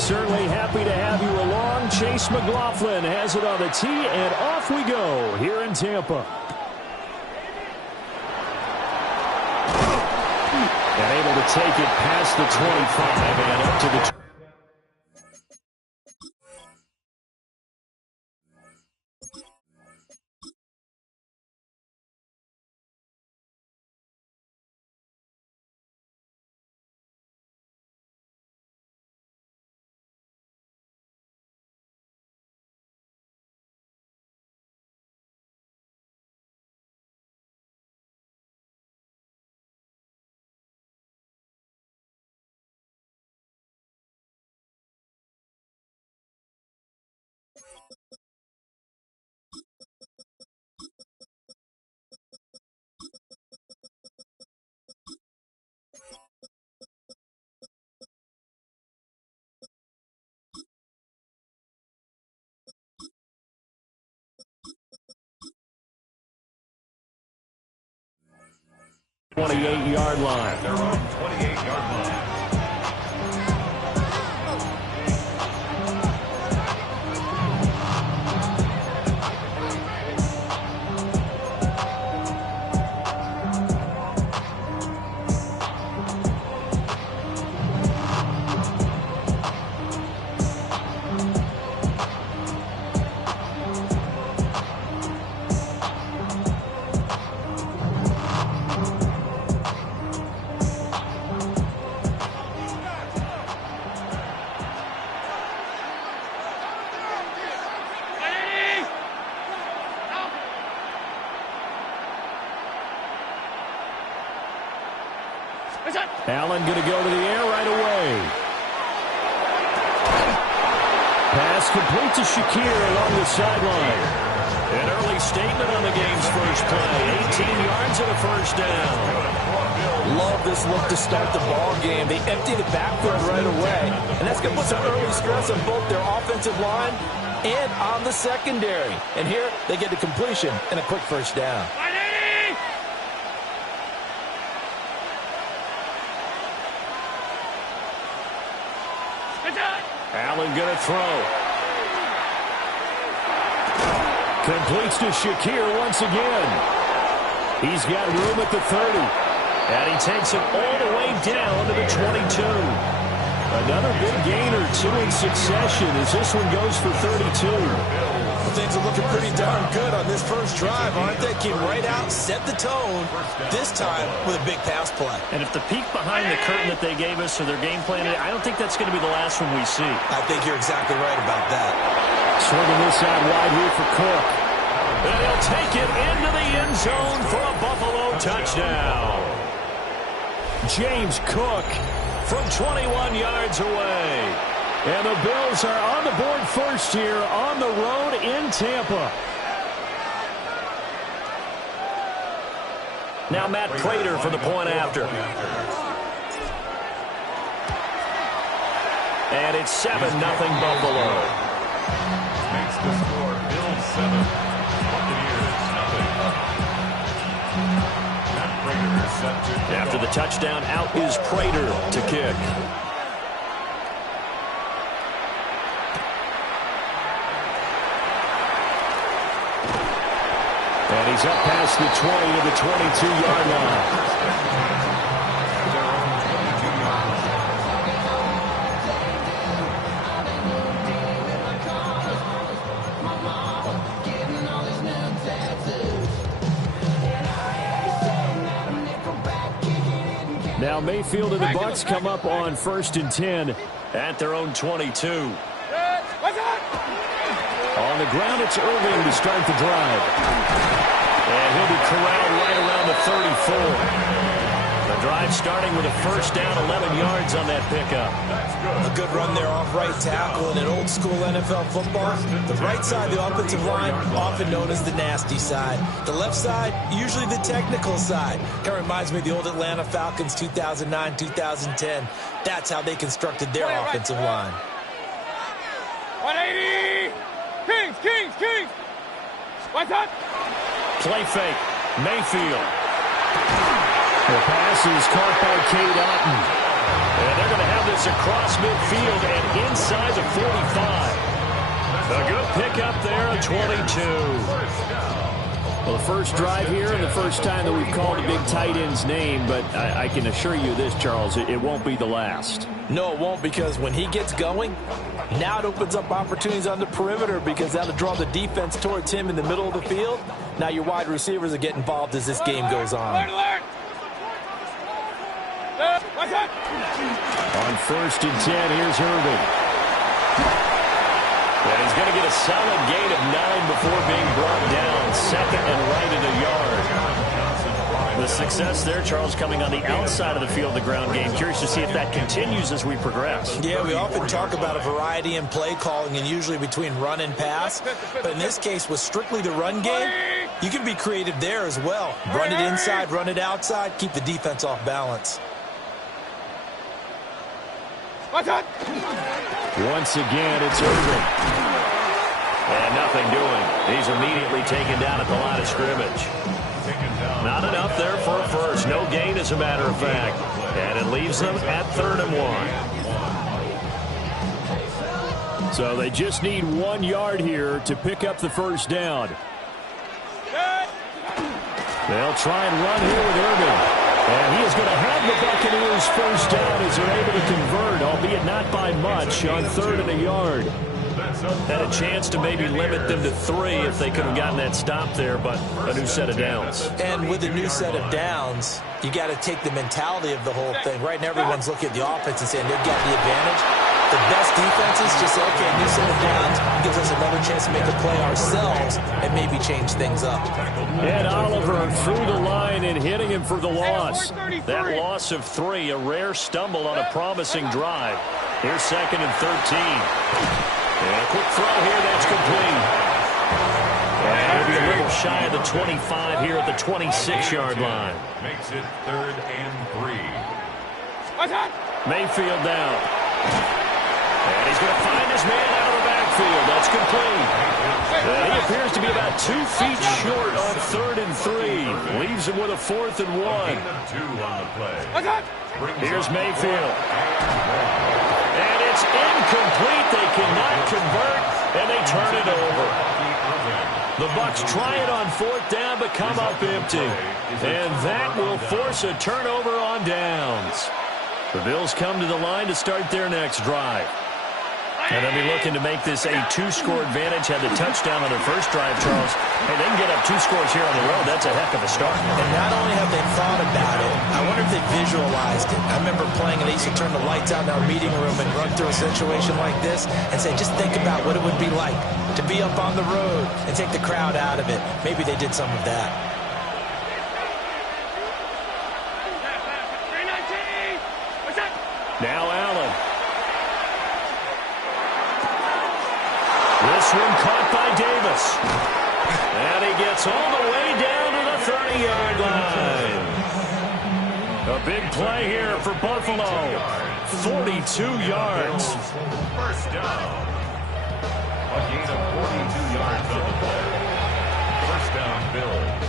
Certainly happy to have you along. Chase McLaughlin has it on the tee, and off we go here in Tampa. And able to take it past the 25 and up to the 20. Yard line. They're on 28-yard line. Allen going to go to the air right away. Pass complete to Shakir along the sideline. An early statement on the game's first play. 18 yards and a first down. Love this look to start the ball game. They empty the backfield right away. And that's going to put some early stress on both their offensive line and on the secondary. And here they get the completion and a quick first down. Allen going to throw. Completes to Shakir once again. He's got room at the 30. And he takes it all the way down to the 22. Another big gain or two in succession as this one goes for 32. Well, things are looking pretty darn good on this first drive, aren't they? Came right out, set the tone, this time with a big pass play. And if the peek behind the curtain that they gave us or their game plan, I don't think that's going to be the last one we see. I think you're exactly right about that. Swinging this out wide here for Cook. And he'll take it into the end zone for a Buffalo touchdown. James Cook from 21 yards away. And the Bills are on the board first here on the road in Tampa. Now Matt Prater for the point after. And it's 7-0 Buffalo. Makes the score Bills 7, Buccaneers nothing. Matt Prater set to kick After off. the touchdown, out is Prater to kick. And he's up past the 20 to the 22-yard line. Now Mayfield and the Bucs come up on 1st and 10 at their own 22. On the ground, it's Irving to start the drive. And he'll be corralled right around the 34. The drive starting with a first down, 11 yards on that pickup. A good run there off right tackle in an old school NFL football. The right side, the offensive line, often known as the nasty side. The left side, usually the technical side. Kind of reminds me of the old Atlanta Falcons 2009, 2010. That's how they constructed their offensive line. 180! Kings! What's up? Play fake. Mayfield. The pass is caught by Cade Otton. And they're going to have this across midfield and inside the 45. A good pickup there at 22. Well, the first drive here and the first time that we've called a big tight end's name, but I can assure you this, Charles, it won't be the last. No, it won't, because when he gets going, now it opens up opportunities on the perimeter because that'll draw the defense towards him in the middle of the field. Now your wide receivers will get involved as this game goes on. On 1st and 10, here's Irving. And he's going to get a solid gain of 9 before being brought down. Second and right at a yard. The success there, Charles, coming on the outside of the field, the ground game. Curious to see if that continues as we progress. Yeah, we often talk about a variety in play calling and usually between run and pass. But in this case, with strictly the run game, you can be creative there as well. Run it inside, run it outside, keep the defense off balance. Once again, it's Irving. And nothing doing. He's immediately taken down at the line of scrimmage. Not enough there for a first. No gain, as a matter of fact. And it leaves them at 3rd and 1. So they just need 1 yard here to pick up the first down. They'll try and run here with Irving. And he is going to have the Buccaneers first down as they're able to convert, albeit not by much, on 3rd and a yard. Had a chance to maybe limit them to 3 if they could have gotten that stop there, but a new set of downs. And with a new set of downs, you got to take the mentality of the whole thing. Right now, everyone's looking at the offense and saying they've got the advantage. The best defenses just say, okay, new set of downs gives us another chance to make a play ourselves and maybe change things up. And Oliver through the line and hitting him for the loss. That loss of 3, a rare stumble on a promising drive. Here's 2nd and 13. And a quick throw here, that's complete. And he'll be a little shy of the 25 here at the 26-yard line. Makes it 3rd and 3. Mayfield down. And he's going to find his man out of the backfield. That's complete. And he appears to be about 2 feet short on 3rd and 3. Leaves him with a 4th and 1. 2 on the play. Here's Mayfield. And it's incomplete. They cannot convert, and they turn it over. The Bucs try it on 4th down, but come up empty. And that will force a turnover on downs. The Bills come to the line to start their next drive. And they'll be looking to make this a 2-score advantage. Had the touchdown on their first drive, Charles. Hey, they can get up 2 scores here on the road. That's a heck of a start. And not only have they thought about it, I wonder if they visualized it. I remember playing, and they used to turn the lights out in our meeting room and run through a situation like this and say, just think about what it would be like to be up on the road and take the crowd out of it. Maybe they did some of that. Now Allen. This one caught by Davis. And he gets all the way down to the 30-yard line. A big play here for Buffalo. 42 yards. First down. A gain of 42 yards on the play. First down, Bills.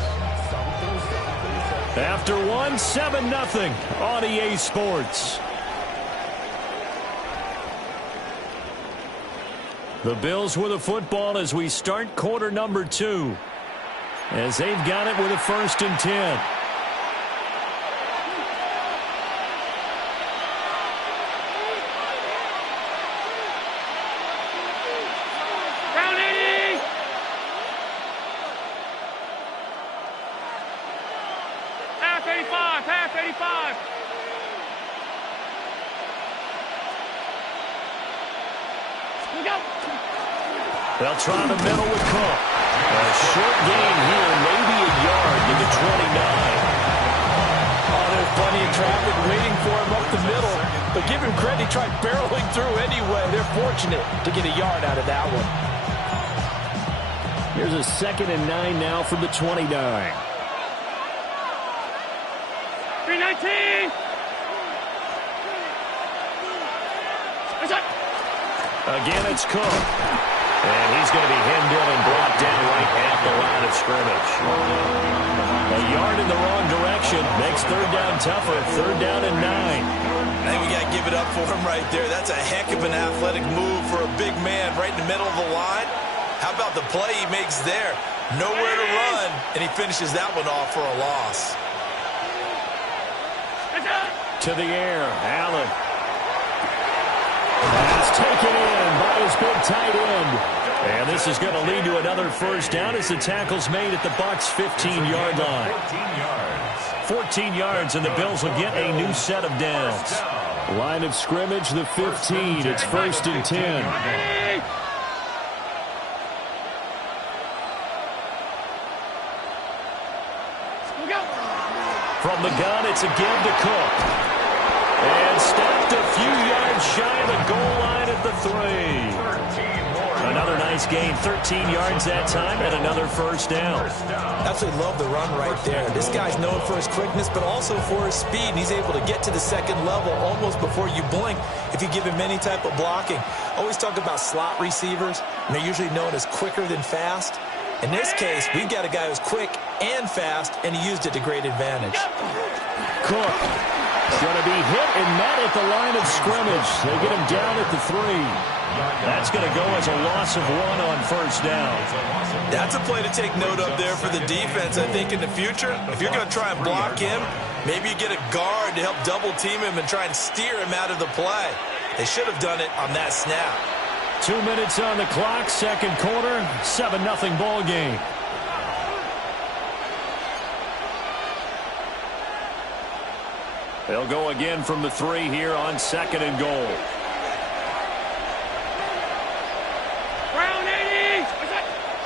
After 1, 7-0 on EA Sports. The Bills with the football as we start quarter number 2. As they've got it with a 1st and 10. Down 80. Pass 85. Pass 85. Look out. They'll try the middle with Cook. A short gain here, maybe a yard to the 29. Oh, there's plenty of traffic waiting for him up the middle. But give him credit, he tried barreling through anyway. They're fortunate to get a yard out of that one. Here's a 2nd and 9 now from the 29. 319. Again, it's Cook. And he's going to be hemmed in and brought down right at the line of scrimmage. A yard in the wrong direction makes third down tougher. Third down and 9. I think we got to give it up for him right there. That's a heck of an athletic move for a big man right in the middle of the line. How about the play he makes there? Nowhere to run, and he finishes that one off for a loss. To the air, Allen. That's taken in by his big tight end. And this is going to lead to another first down as the tackle's made at the Bucs' 15-yard line. 14 yards, and the Bills will get a new set of downs. Line of scrimmage, the 15. It's 1st and 10. From the gun, it's a give to Cook. And stopped a few yards shy of the goal line at the 3. Another nice gain, 13 yards that time, and another first down. Absolutely love the run right there. This guy's known for his quickness, but also for his speed. And he's able to get to the second level almost before you blink if you give him any type of blocking. Always talk about slot receivers, and they're usually known as quicker than fast. In this case, we've got a guy who's quick and fast, and he used it to great advantage. Cook going to be hit and met at the line of scrimmage. They get him down at the 3. That's going to go as a loss of 1 on first down. That's a play to take note of there for the defense, I think, in the future. If you're going to try and block him, maybe you get a guard to help double-team him and try and steer him out of the play. They should have done it on that snap. 2 minutes on the clock, second quarter, 7-0 ball game. They'll go again from the 3 here on 2nd and goal.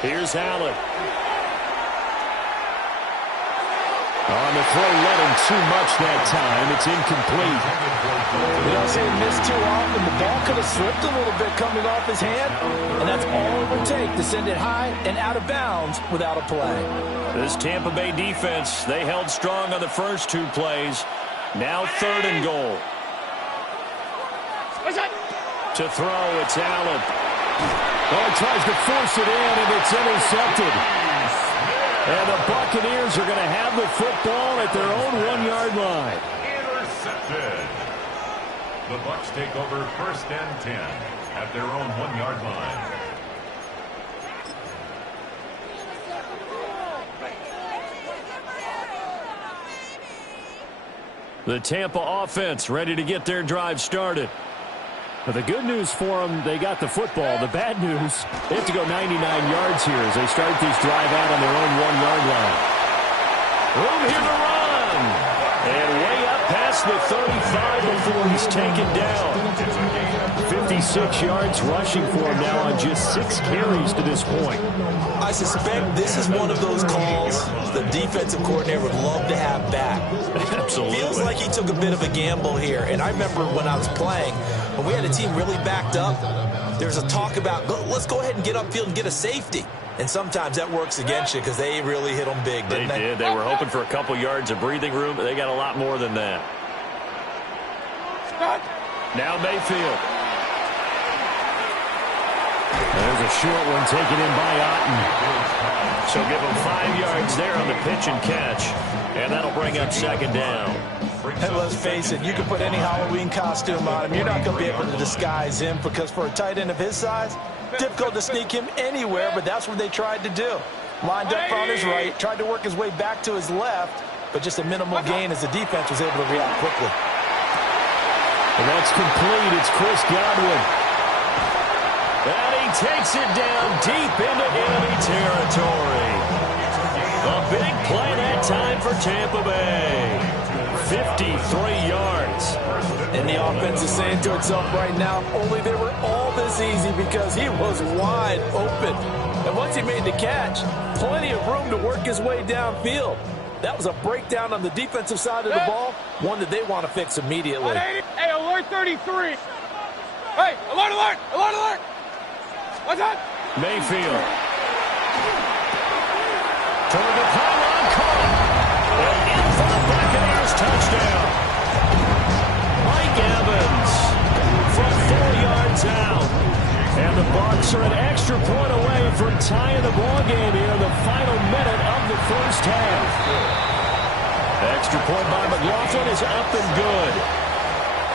Here's Allen. On the throw, let him too much that time. It's incomplete. You know, see him miss too often. The ball could have slipped a little bit coming off his hand, and that's all it would take to send it high and out of bounds without a play. This Tampa Bay defense, they held strong on the first 2 plays. Now 3rd and goal. To throw, it's Allen. Oh, he tries to force it in, and it's intercepted. And the Buccaneers are going to have the football at their own 1-yard line. Intercepted. The Bucs take over 1st and 10 at their own 1-yard line. The Tampa offense ready to get their drive started. But the good news for them, they got the football. The bad news, they have to go 99 yards here as they start this drive out on their own 1-yard line. Room here to run. And way up past the 35 before he's taken down. 56 yards rushing for him now on just 6 carries to this point. I suspect this is one of those calls the defensive coordinator would love to have back. Absolutely. Feels like he took a bit of a gamble here. And I remember when I was playing, when we had a team really backed up, there was a talk about, let's go ahead and get upfield and get a safety. And sometimes that works against you because they really hit them big, didn't they? They did. They were hoping for a couple yards of breathing room, but they got a lot more than that. Now Mayfield. There's a short one taken in by Otten. So give him 5 yards there on the pitch and catch. And that'll bring up 2nd down. And let's face it, you can put any Halloween costume on him. You're not going to be able to disguise him because for a tight end of his size, difficult to sneak him anywhere, but that's what they tried to do. Lined up on his right, tried to work his way back to his left, but just a minimal gain as the defense was able to react quickly. And that's complete. It's Chris Godwin. And he takes it down deep into enemy territory. A big play that time for Tampa Bay. 53 yards. And the offense is saying to itself right now, only they were all this easy because he was wide open. And once he made the catch, plenty of room to work his way downfield. That was a breakdown on the defensive side of the ball, one that they want to fix immediately. Hey, alert 33. Hey, alert, alert, alert, alert. What's that? Mayfield. Toward the pylon, caught. And in for the Buccaneers touchdown. Mike Evans from 4 yards out. And the Bucs Bucs are an extra point away from tying the ball game here in the final minute of the first half. Extra point by McLaughlin is up and good.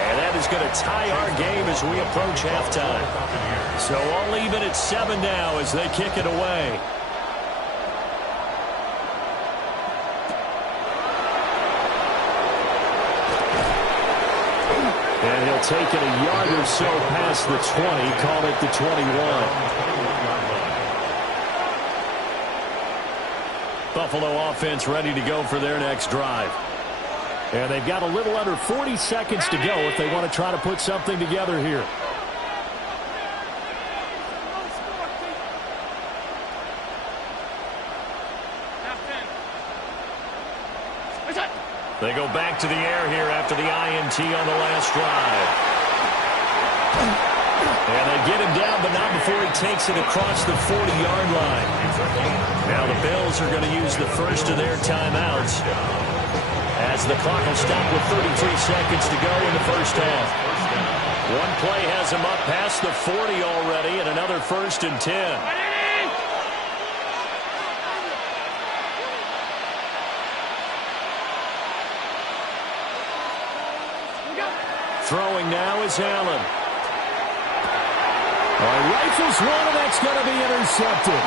And that is going to tie our game as we approach halftime. So all even at 7 now as they kick it away. And he'll take it a yard or so past the 20, call it the 21. Buffalo offense ready to go for their next drive. And they've got a little under 40 seconds to go if they want to try to put something together here. They go back to the air here after the INT on the last drive. And they get him down, but not before he takes it across the 40-yard line. Now the Bills are going to use the first of their timeouts as the clock will stop with 33 seconds to go in the first half. One play has him up past the 40 already, and another 1st and 10. Throwing now is Allen. Rifles one, and that's going to be intercepted.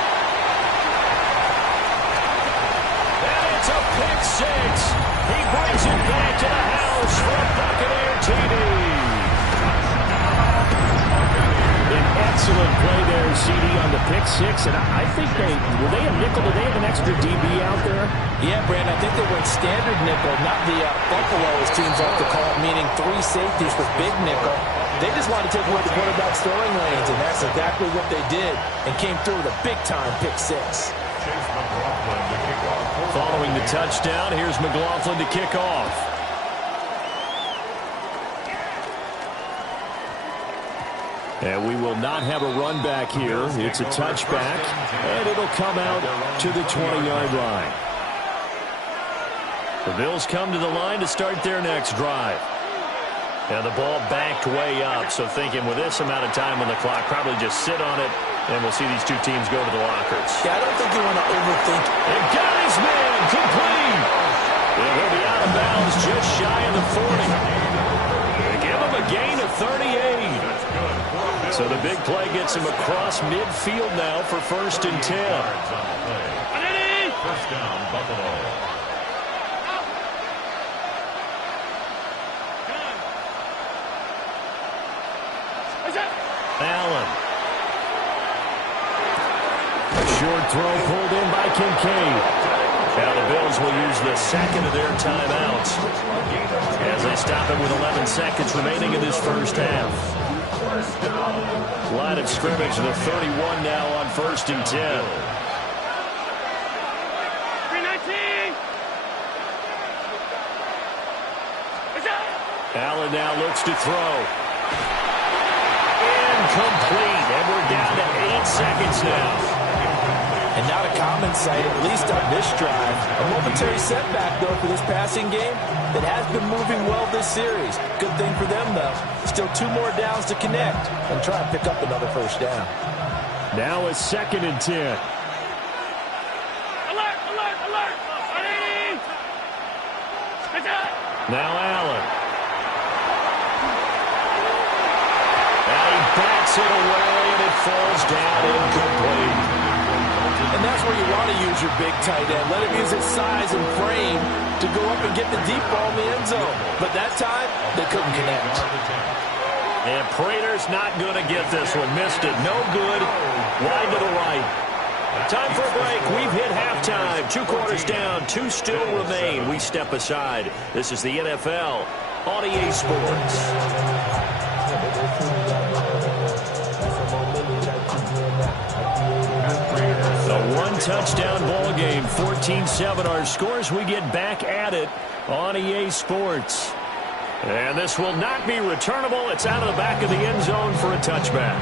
And it's a pick six. He brings it back to the house for a Buccaneer TD. An excellent play there, CD, on the pick six. And I think were they a nickel? Did they have an extra DB out there? Yeah, Brand, I think they went standard nickel, not the Buffalo, as teams like to call it, meaning 3 safeties with big nickel. They just wanted to take away the quarterback's throwing lanes, and that's exactly what they did, and came through with a big-time pick six. Following the touchdown, here's McLaughlin to kick off. And we will not have a run back here. It's a touchback, and it'll come out to the 20-yard line. The Bills come to the line to start their next drive. And the ball backed way up, so thinking with this amount of time on the clock, probably just sit on it, and we'll see these two teams go to the lockers. Yeah, I don't think you want to overthink. And got his man complete. And he'll be out of bounds just shy of the 40. They give him a gain of 38. So the big play gets him across midfield now for 1st and 10. First down, Buffalo. Allen. A short throw pulled in by Kincaid. Now the Bills will use the second of their timeouts as they stop it with 11 seconds remaining in this first half. Line of scrimmage, the 31 now on 1st and 10. 319. Allen now looks to throw. Incomplete, and we're down to 8 seconds now. And not a common sight, at least on this drive. A momentary setback, though, for this passing game that has been moving well this series. Good thing for them, though. Still 2 more downs to connect and try and pick up another first down. Now a 2nd and 10. Alert, alert, alert. Now Allen. Backs it away, and it falls down incomplete. And that's where you want to use your big tight end. Let him use his size and frame to go up and get the deep ball in the end zone. But that time, they couldn't connect. And Prater's not going to get this one. Missed it. No good. Wide to the right. Time for a break. We've hit halftime. 2 quarters down. 2 still remain. We step aside. This is the NFL on EA Sports. A 1-touchdown ball game, 14-7 our scores. We get back at it on EA Sports. And this will not be returnable. It's out of the back of the end zone for a touchback.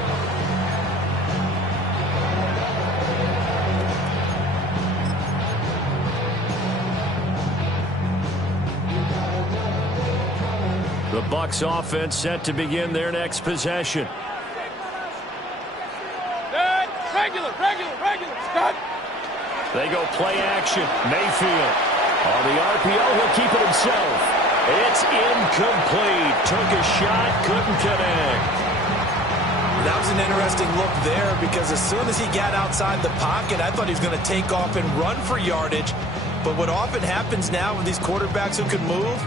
The Bucs offense set to begin their next possession. Regular. Stop. They go play action. Mayfield. On the RPO, he'll keep it himself. It's incomplete. Took a shot, couldn't connect. That was an interesting look there because as soon as he got outside the pocket, I thought he was going to take off and run for yardage. But what often happens now with these quarterbacks who can move,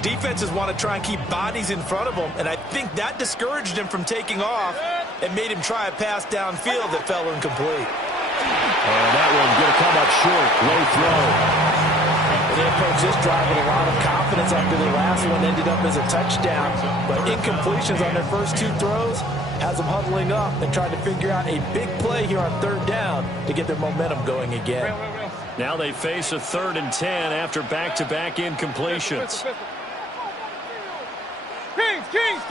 defenses want to try and keep bodies in front of them, and I think that discouraged him from taking off and made him try a pass downfield that fell incomplete. And that one's going to come up short. Low throw. They approached this drive with a lot of confidence after the last one ended up as a touchdown. But incompletions on their first two throws has them huddling up and trying to figure out a big play here on third down to get their momentum going again. Now they face a 3rd and 10 after back-to-back incompletions. Kings!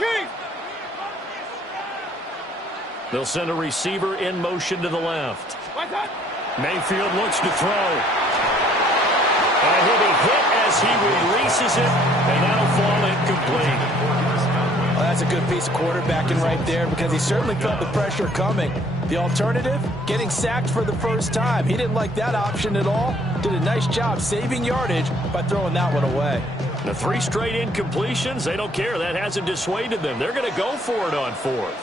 They'll send a receiver in motion to the left. Mayfield looks to throw. And he'll be hit as he releases it, and that'll fall incomplete. Well, that's a good piece of quarterbacking right there because he certainly felt the pressure coming. The alternative, getting sacked for the first time. He didn't like that option at all. Did a nice job saving yardage by throwing that one away. The 3 straight incompletions, they don't care. That hasn't dissuaded them. They're going to go for it on 4th.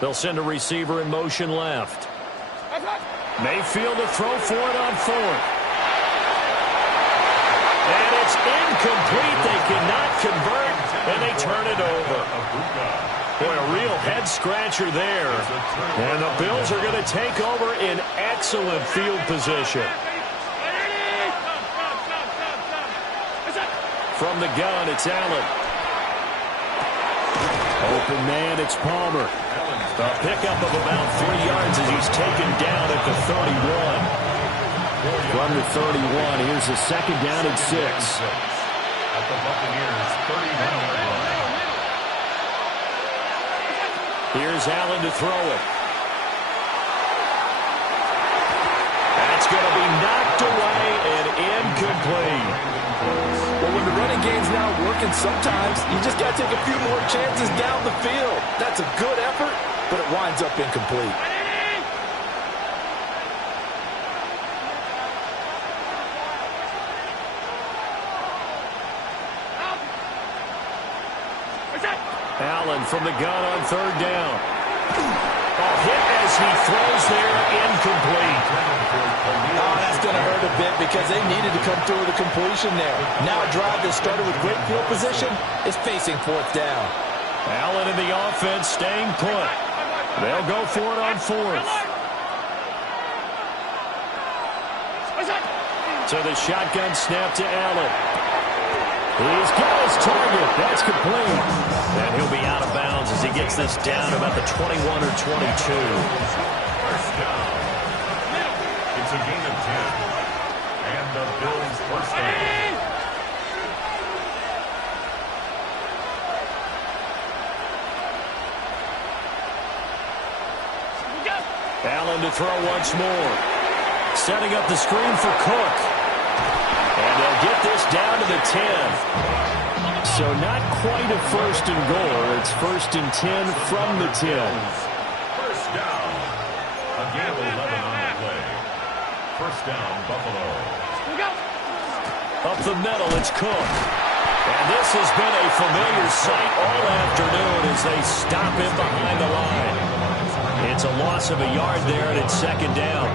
They'll send a receiver in motion left. Mayfield to throw for it on 4th. And it's incomplete. They cannot convert, and they turn it over. Boy, a real head-scratcher there. And the Bills are going to take over in excellent field position. From the gun, it's Allen. Open man, it's Palmer. A pickup of about 3 yards as he's taken down at the 31. From the 31, here's a 2nd down and 6. At the Buccaneers' 31-yard line. Here's Allen to throw it. That's going to be knocked away and incomplete. Well, when the running game's now working, sometimes you just got to take a few more chances down the field. That's a good effort, but it winds up incomplete. Allen from the gun on 3rd down. A hit as he throws there, incomplete. Oh, that's going to hurt a bit because they needed to come through with a completion there. Now a drive that started with great field position is facing 4th down. Allen in the offense staying put. They'll go for it on 4th. So the shotgun snap to Allen. He's got his target. That's complete. And he'll be out of bounds as he gets this down about the 21 or 22. First down. It's a gain of 10. And the Bills' first down. Allen to throw once more. Setting up the screen for Cook. And they'll get this down to the 10. So not quite a 1st and goal. It's 1st and 10 from the 10. First down. A gain of 11 on the play. First down, Buffalo. Up the middle, it's Cook. And this has been a familiar sight all afternoon as they stop him behind the line. It's a loss of a yard there, and it's 2nd down.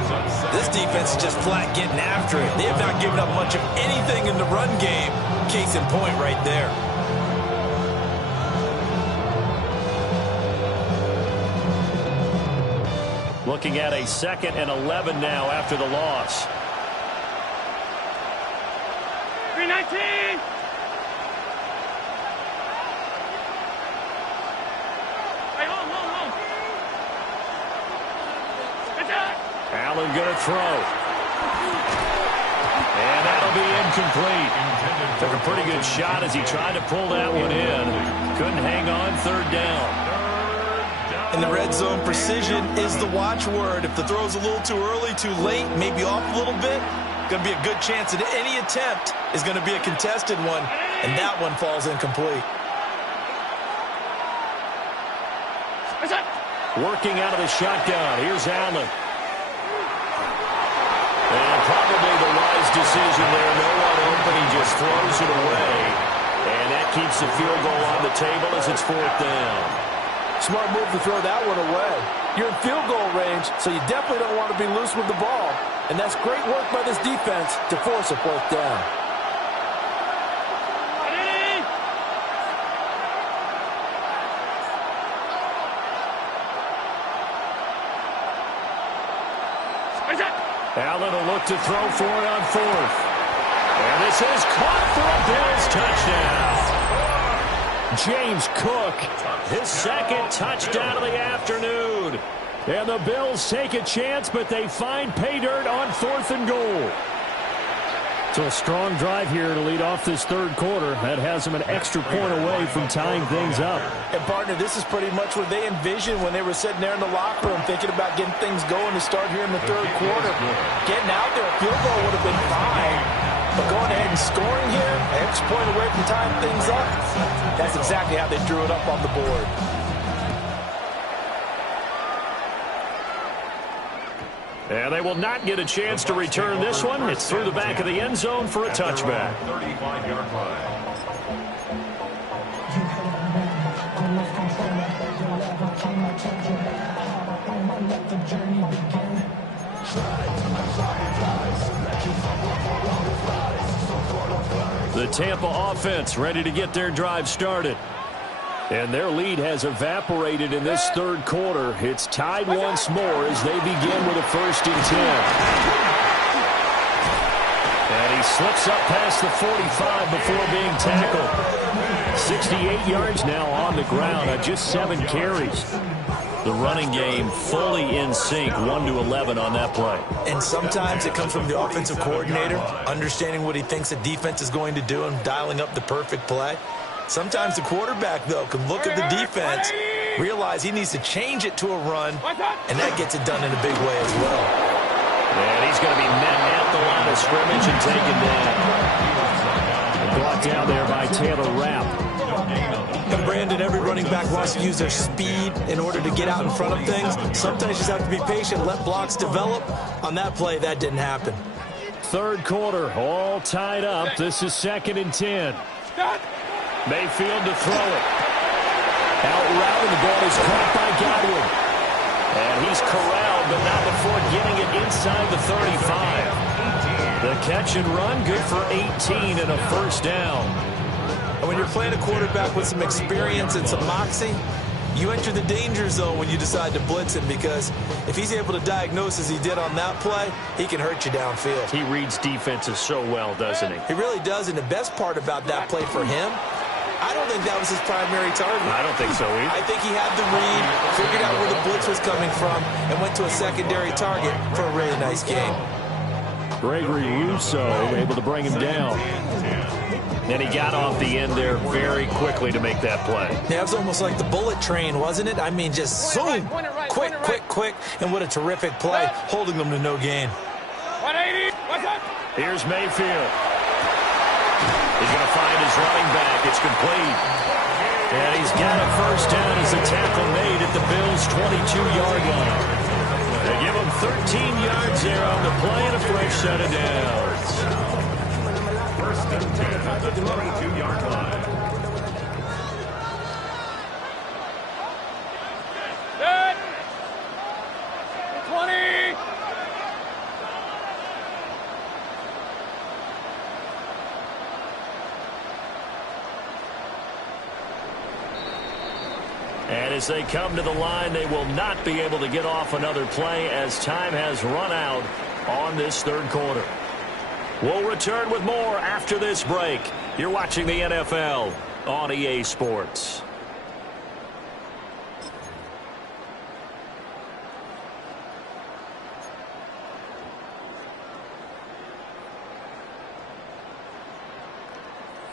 This defense is just flat getting after it. They have not given up much of anything in the run game. Case in point right there. Looking at a 2nd and 11 now after the loss. 319. Allen going to throw. And that'll be incomplete. Took a pretty good shot as he tried to pull that one in. Couldn't hang on 3rd down. In the red zone, precision is the watchword. If the throw's a little too early, too late, maybe off a little bit, Going to be a good chance that any attempt is going to be a contested one, and that one falls incomplete. Working out of the shotgun. Here's Allen. And probably the wise decision there. No one open. He just throws it away. And that keeps the field goal on the table as it's 4th down. Smart move to throw that one away. You're in field goal range, so you definitely don't want to be loose with the ball. And that's great work by this defense to force a 4th down. Allen will look to throw for it on 4th. And this is caught for a Bills touchdown. James Cook, his 2nd touchdown of the afternoon. And the Bills take a chance, but they find pay dirt on 4th and goal. So a strong drive here to lead off this 3rd quarter. That has them an extra point away from tying things up. And, partner, this is pretty much what they envisioned when they were sitting there in the locker room thinking about getting things going to start here in the 3rd quarter. Getting out there, a field goal would have been fine. But going ahead and scoring here, an extra point away from tying things up, that's exactly how they drew it up on the board. And they will not get a chance to return this one. It's through the back of the end zone for a touchback. 35-yard line. The Tampa offense ready to get their drive started. And their lead has evaporated in this 3rd quarter. It's tied once more as they begin with a 1st and 10. And he slips up past the 45 before being tackled. 68 yards now on the ground on just 7 carries. The running game fully in sync, 1-11 on that play. And sometimes it comes from the offensive coordinator, understanding what he thinks the defense is going to do and dialing up the perfect play. Sometimes the quarterback, though, can look at the defense, realize he needs to change it to a run, and that gets it done in a big way as well. And he's going to be met at the line of scrimmage and taken down. Brought down there by Taylor Rapp. And Brandon, every running back wants to use their speed in order to get out in front of things. Sometimes you just have to be patient, let blocks develop. On that play, that didn't happen. 3rd quarter, all tied up. This is 2nd and 10. Mayfield to throw it. Out route, and the ball is caught by Godwin. And he's corralled, but not before getting it inside the 35. The catch and run, good for 18 and a 1st down. And when you're playing a quarterback with some experience and some moxie, you enter the danger zone when you decide to blitz him, because if he's able to diagnose as he did on that play, he can hurt you downfield. He reads defenses so well, doesn't he? He really does, and the best part about that play for him, I don't think that was his primary target. I don't think so either. I think he had the read, figured out where the blitz was coming from, and went to a secondary target for a really nice game. Gregory Rousseau able to bring him down. And he got off the end there very quickly to make that play. Yeah, it was almost like the bullet train, wasn't it? I mean, just zoom, quick, and what a terrific play, holding them to no gain. 180, what's up? Here's Mayfield. He's going to find his running back. It's complete. And he's got a 1st down as the tackle made at the Bills' 22-yard line. They give him 13 yards there on the play and a fresh set of downs. 1st and 10 at the 22-yard line. Good. 20. And as they come to the line, they will not be able to get off another play as time has run out on this 3rd quarter. We'll return with more after this break. You're watching the NFL on EA Sports.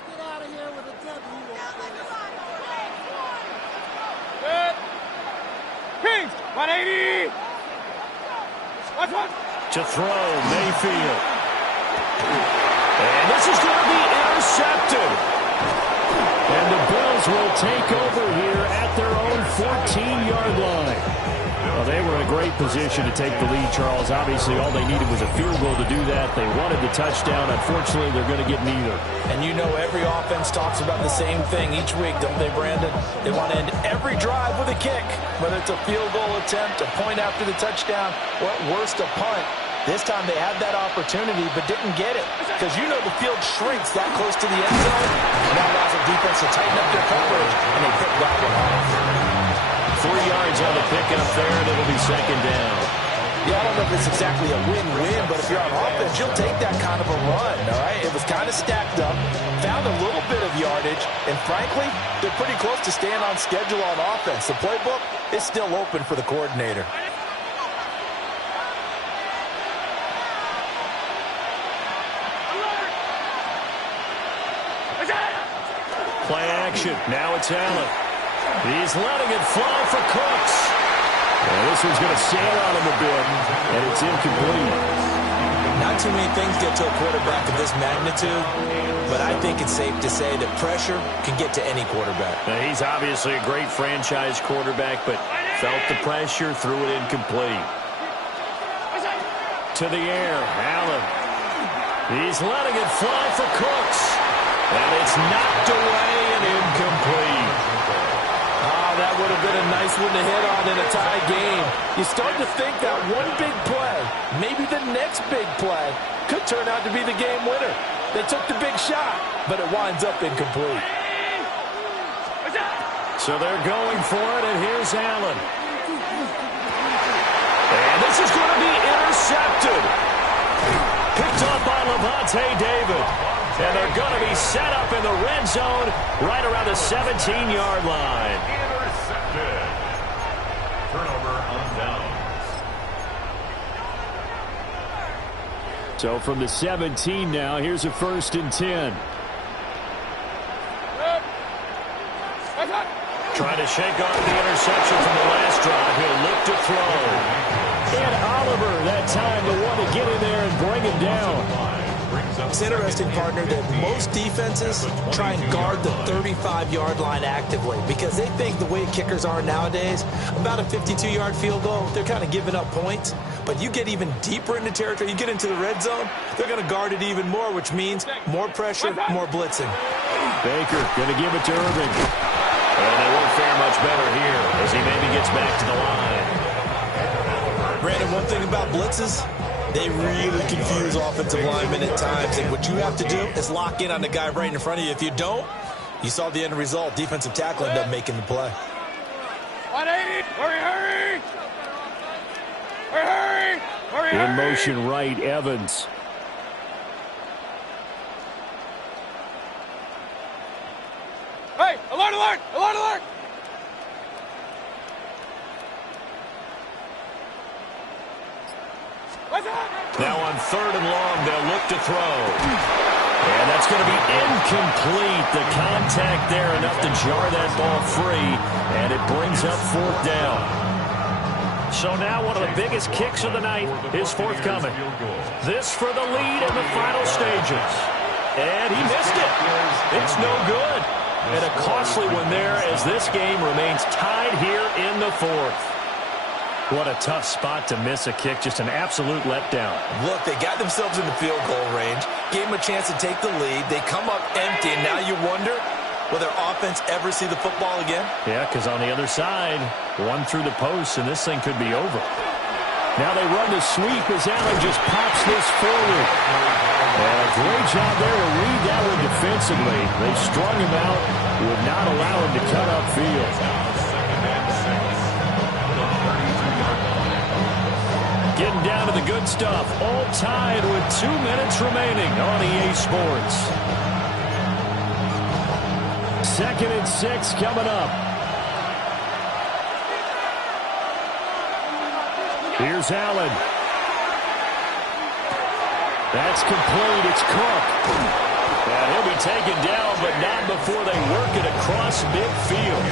Get out of here with a W. Good. Kings, 180. Watch one. To throw, Mayfield. intercepted. And the Bills will take over here at their own 14-yard line. Well, they were in a great position to take the lead, Charles. Obviously, all they needed was a field goal to do that. They wanted the touchdown. Unfortunately, they're going to get neither. And you know every offense talks about the same thing each week, don't they, Brandon? They want to end every drive with a kick, whether it's a field goal attempt, a point after the touchdown, or at worst, a punt. This time they had that opportunity but didn't get it because you know the field shrinks that close to the end zone. And that allows the defense to tighten up their coverage, and they pick that one off. 4 yards on the pickup there, and it'll be second down. Yeah, I don't know if it's exactly a win-win, but if you're on offense, you'll take that kind of a run, all right? It was kind of stacked up, found a little bit of yardage, and frankly, they're pretty close to staying on schedule on offense. The playbook is still open for the coordinator. Play action. Now it's Allen. He's letting it fly for Cooks. And this one's going to sail on him a bit, and it's incomplete. Not too many things get to a quarterback of this magnitude, but I think it's safe to say that pressure can get to any quarterback. Now, he's obviously a great franchise quarterback, but felt the pressure, threw it incomplete. To the air, Allen. He's letting it fly for Cooks. And it's knocked away and incomplete. That would have been a nice one to hit on in a tie game. You start to think that one big play, maybe the next big play, could turn out to be the game winner. They took the big shot, but it winds up incomplete. So they're going for it, and here's Allen. And this is going to be intercepted. Picked up by Levante David. And they're going to be set up in the red zone right around the 17-yard line. Intercepted. Turnover on downs. So from the 17 now, here's a 1st and 10. Trying to shake off the interception from the last drive. He'll look to throw. And Oliver, that time, the one to get in there and bring him down. It's interesting, partner, that most defenses try and guard the 35-yard line actively because they think the way kickers are nowadays, about a 52-yard field goal, they're kind of giving up points. But you get even deeper into territory, you get into the red zone, they're going to guard it even more, which means more pressure, more blitzing. Baker going to give it to Irving. And they won't fare much better here as he maybe gets back to the line. Brandon, one thing about blitzes, they really confuse offensive linemen at times, and what you have to do is lock in on the guy right in front of you. If you don't, you saw the end result. Defensive tackle ended up making the play. 180! Hurry! Hurry! Hurry! In motion right, Evans. Hey! Alert, alert! Alert, alert! Now on 3rd and long, they'll look to throw. And that's going to be incomplete. The contact there enough to jar that ball free, and it brings up 4th down. So now one of the biggest kicks of the night is forthcoming. This for the lead in the final stages. And he missed it. It's no good. And a costly one there as this game remains tied here in the 4th. What a tough spot to miss a kick. Just an absolute letdown. Look, they got themselves in the field goal range, gave them a chance to take the lead. They come up empty, and now you wonder, will their offense ever see the football again? Yeah, because on the other side, one through the post, and this thing could be over. Now they run the sweep as Allen just pops this forward. And a great job there to read that one defensively. They strung him out, would not allow him to cut upfield. Getting down to the good stuff. All tied with 2 minutes remaining on EA Sports. 2nd and 6 coming up. Here's Allen. That's complete. It's Cook. And he'll be taken down, but not before they work it across midfield.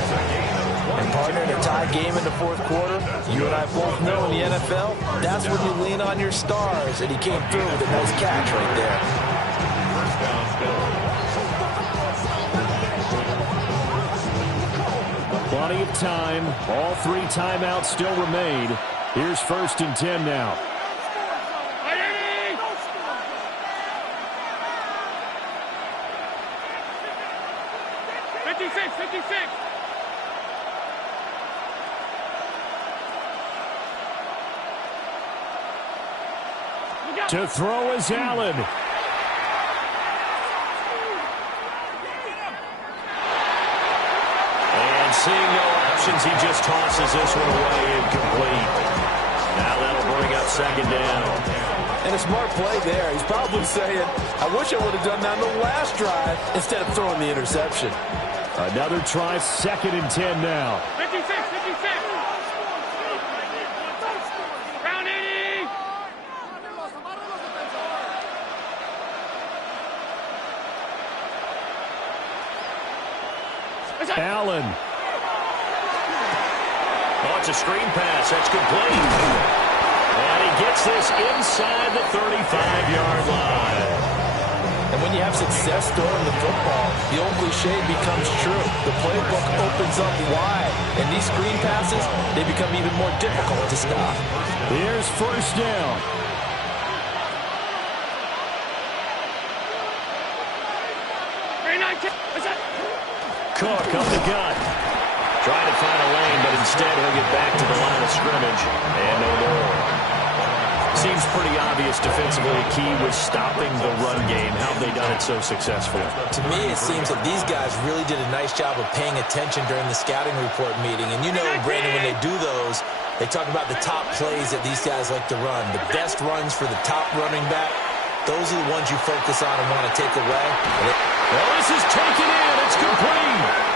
And partner, in a tie game in the 4th quarter, you and I both know in the NFL, that's when you lean on your stars, and he came through with a nice catch right there. Plenty of time. All 3 timeouts still remain. Here's 1st and 10 now. 56, 56. To throw is Allen. And seeing no options, he just tosses this one away incomplete. Now that'll bring up 2nd down. And a smart play there. He's probably saying, I wish I would have done that on the last drive instead of throwing the interception. Another try, 2nd and 10 now. 56, 56. Round 80. Allen. Oh, it's a screen pass. That's complete. And he gets this inside the 35-yard line. And when you have success throwing the football, the old cliche becomes true. The playbook opens up wide. And these screen passes, they become even more difficult to stop. Here's 1st down. Cook up the gut. Trying to find a lane, but instead he'll get back to the line of scrimmage. And no more. Seems pretty obvious defensively a key was stopping the run game. How have they done it so successfully? To me, it seems that these guys really did a nice job of paying attention during the scouting report meeting. And you know, Brandon, when they do those, they talk about the top plays that these guys like to run. The best runs for the top running back, those are the ones you focus on and want to take away. Well, this is taken in. It's complete.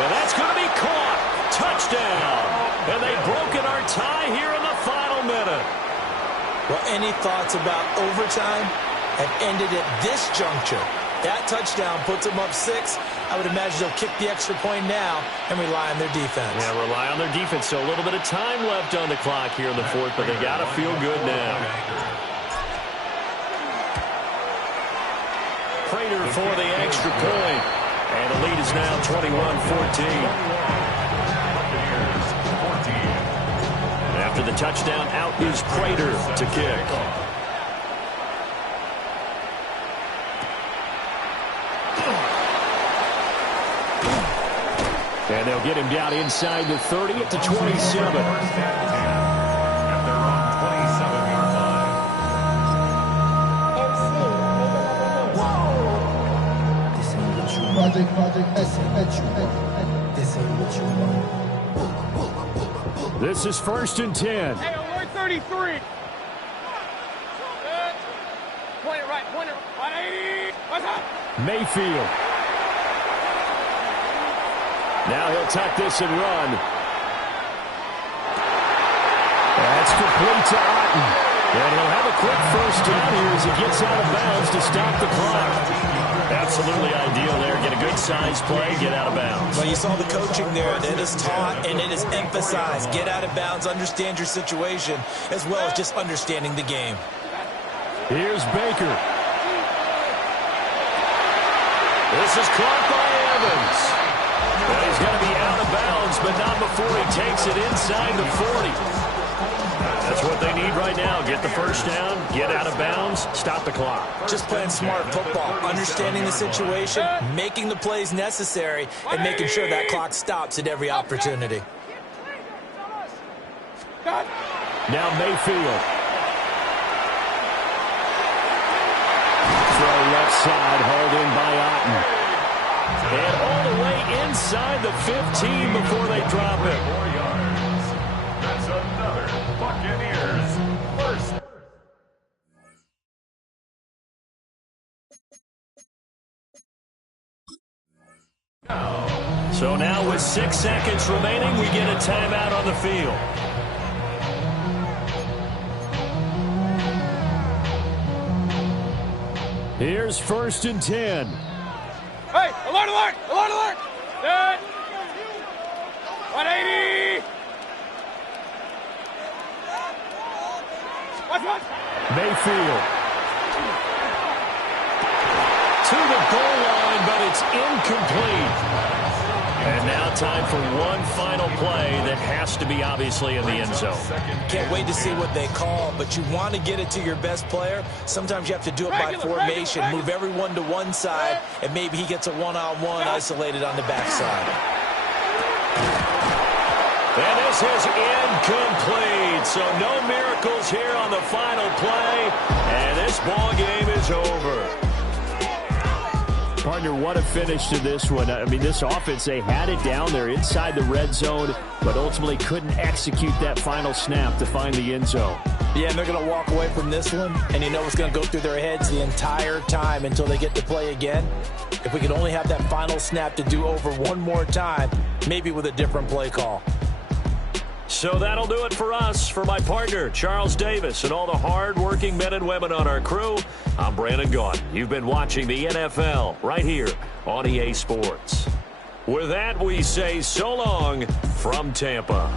And that's going to be caught. Touchdown. And they've broken our tie here in the final minute. Well, any thoughts about overtime have ended at this juncture. That touchdown puts them up 6. I would imagine they'll kick the extra point now and rely on their defense. Yeah, rely on their defense. So a little bit of time left on the clock here in the 4th, but they got to feel good now. Prater for the extra point. And the lead is now 21-14. After the touchdown, out is Prater to kick. And they'll get him down inside the 30 at the 27. At their own 27-yard line. Project this ain't what you want. This is 1st and 10. Hey, alert 33. Good. Point it right, 180. What's up? Mayfield. Now he'll tuck this and run. That's complete to Otten. And he'll have a quick 1st down here as he gets out of bounds to stop the clock. Absolutely ideal there. Get a good size play, get out of bounds. Well, you saw the coaching there. It is taught and it is emphasized. Get out of bounds, understand your situation, as well as just understanding the game. Here's Baker. This is caught by Evans. Well, he's going to be out of bounds, but not before he takes it inside the 40. That's what they need right now. Get the 1st down, get out of bounds, stop the clock. Just playing smart football, understanding the situation, making the plays necessary, and making sure that clock stops at every opportunity. Now Mayfield. Throw left side, hauled in by Otten. And all the way inside the 15 before they drop it. 4 yards. That's another Buccaneers first. So now with 6 seconds remaining, we get a timeout on the field. Here's 1st and 10. Hey, alert, alert, alert, alert. Good. 180. Watch. Mayfield. To the goal line, but it's incomplete. And now time for one final play that has to be obviously in the end zone. Can't wait to see what they call, but you want to get it to your best player. Sometimes you have to do it by formation, move everyone to one side, and maybe he gets a one-on-one isolated on the backside. And this is incomplete, so no miracles here on the final play, and this ball game is over. Partner, what a finish to this one. I mean, this offense, they had it down there inside the red zone, but ultimately couldn't execute that final snap to find the end zone. Yeah, and they're going to walk away from this one, and you know what's going to go through their heads the entire time until they get to play again. If we could only have that final snap to do over one more time, maybe with a different play call. So that'll do it for us. For my partner, Charles Davis, and all the hard-working men and women on our crew, I'm Brandon Gaudin. You've been watching the NFL right here on EA Sports. With that, we say so long from Tampa.